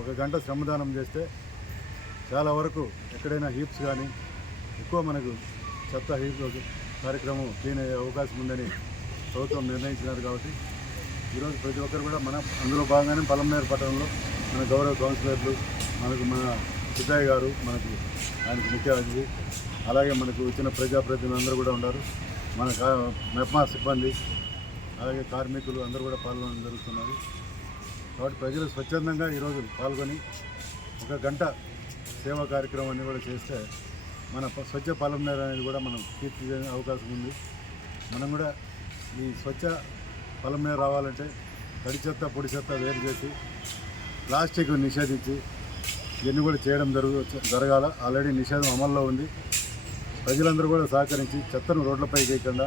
1 గంట శ్రమదానం చేస్తే చాలా వరకు ఎక్కడైనా హీప్స్ కానీ ఎక్కువ మనకు చెత్త హీప్ కార్యక్రమం క్లీన్ అయ్యే అవకాశం ఉందని ప్రభుత్వం నిర్ణయించినారు. కాబట్టి ఈరోజు ప్రతి ఒక్కరు కూడా అందులో భాగంగానే పలమనేరు పట్టణంలో మన గౌరవ కౌన్సిలర్లు, మన సిద్ధయ్య గారు మనకు ఆయనకు ముఖ్య అతిథి, అలాగే మనకు వచ్చిన ప్రజాప్రతినిధులు అందరూ కూడా ఉన్నారు. మన మెప్మా సిబ్బంది అలాగే కార్మికులు అందరూ కూడా పాల్గొనడం జరుగుతున్నది. కాబట్టి ప్రజలు స్వచ్ఛందంగా ఈరోజు పాల్గొని 1 గంట సేవా కార్యక్రమాన్ని కూడా చేస్తే మన స్వచ్ఛ పలమనేరు అనేది కూడా మనం తీర్చిదిద్దే అవకాశం ఉంది. మనం కూడా ఈ స్వచ్ఛ పలమనేరు రావాలంటే తడి చెత్త పొడి చెత్త వేరు చేసి ప్లాస్టిక్ నిషేధించి ఇవన్నీ కూడా చేయడం జరగాల. ఆల్రెడీ నిషేధం అమల్లో ఉంది. ప్రజలందరూ కూడా సహకరించి చెత్తను రోడ్లపై వేయకుండా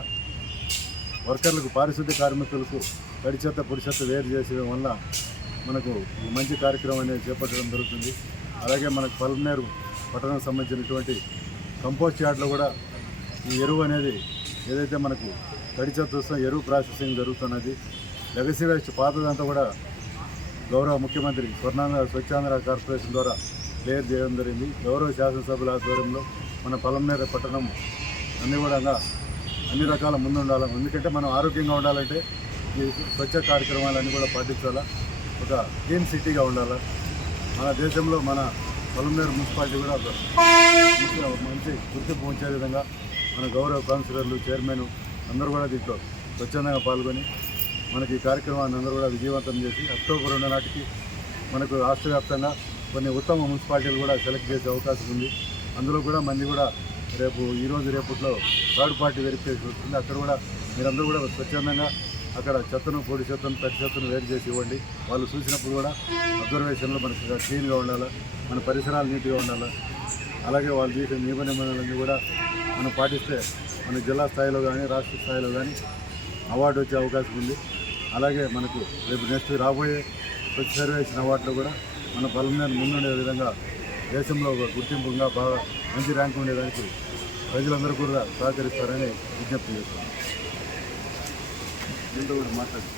వర్కర్లకు, పారిశుద్ధ్య కార్మికులకు తడి చెత్త పొడి చెత్త వేరు చేసడం వల్ల మనకు మంచి కార్యక్రమం అనేది చేపట్టడం జరుగుతుంది. అలాగే మనకు పలమనేరు పట్టణానికి సంబంధించినటువంటి కంపోస్ట్ యార్డ్లో కూడా ఈ ఎరువు అనేది ఏదైతే మనకు తడి చెత్త వస్తున్న ఎరువు ప్రాసెసింగ్ జరుగుతున్నది. లెగసీ వేస్ట్ పాతదంతా కూడా గౌరవ ముఖ్యమంత్రి స్వచ్ఛాంధ్ర కార్పొరేషన్ ద్వారా క్లియర్ చేయడం జరిగింది. గౌరవ శాసనసభ్యుల ఆధ్వర్యంలో మన పలమనేరు పట్టణం అన్ని రకాల ముందుండాలి. ఎందుకంటే మనం ఆరోగ్యంగా ఉండాలంటే ఈ స్వచ్ఛ కార్యక్రమాలన్నీ కూడా పాటించాలా. ఒక క్లీన్ సిటీగా ఉండాలి. మన దేశంలో మన పలమనేరు మున్సిపాలిటీ కూడా మంచి గుర్తింపు ఉంచే విధంగా మన గౌరవ కౌన్సిలర్లు, చైర్మన్ అందరూ కూడా దీంట్లో స్వచ్ఛందంగా పాల్గొని మనకి ఈ కార్యక్రమాన్ని అందరూ కూడా విజయవంతం చేసి అక్టోబర్ 2 నాటికి మనకు రాష్ట్ర వ్యాప్తంగా కొన్ని ఉత్తమ మున్సిపాలిటీలు కూడా సెలెక్ట్ చేసే అవకాశం ఉంది. అందులో కూడా మంది కూడా రేపట్లో థర్డ్ పార్టీ వెరిఫికేషన్ వస్తుంది. అక్కడ కూడా మీరందరూ కూడా స్వచ్ఛందంగా అక్కడ చెత్తను, పొడి చెత్తను, తడి చెత్తను వేరు చేసి ఇవ్వండి. వాళ్ళు చూసినప్పుడు కూడా అబ్జర్వేషన్లో మనకి క్లీన్గా ఉండాలి, మన పరిసరాలు నీట్గా ఉండాలి. అలాగే వాళ్ళు చేసే నియమ నిబంధనలన్నీ కూడా మనం పాటిస్తే మన జిల్లా స్థాయిలో కానీ రాష్ట్ర స్థాయిలో కానీ అవార్డు వచ్చే అవకాశం ఉంది. అలాగే మనకు రేపు నెక్స్ట్ రాబోయే స్వచ్ఛ సర్వేక్షణ అవార్డులో కూడా మన పలమనేరు ముందుండే విధంగా దేశంలో ఒక గుర్తింపుగా బాగా మంచి ర్యాంక్ ఉండేదానికి ప్రజలందరూ కూడా సహకరిస్తారని విజ్ఞప్తి చేస్తాను. దీంతో కూడా మాట్లాడు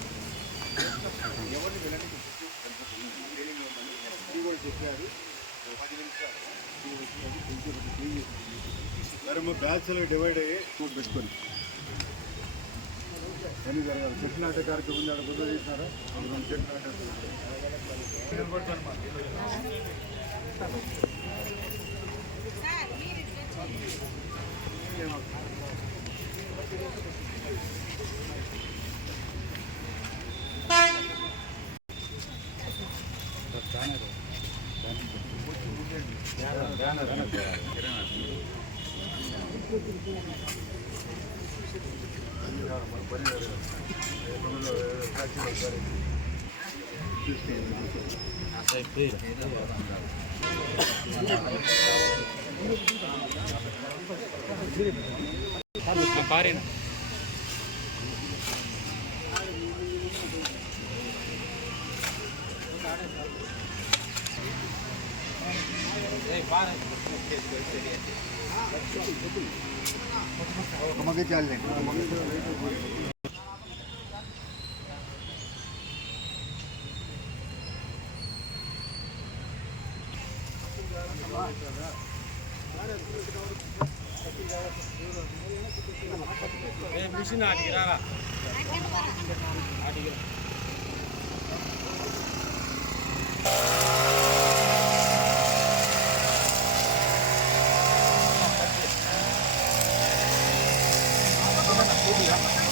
బ్యాచ్లు డివైడ్ అయ్యి కూట్ పెట్టుకొని అన్నీ జరగాలి. చెట్లు నాటే కార్యక్రమం అక్కడ బుద్ధ చేసినారా? 2 చెట్లు నాటే मगे चल लेंगे mission आटिरा Hãy subscribe cho kênh Ghiền Mì Gõ để không bỏ lỡ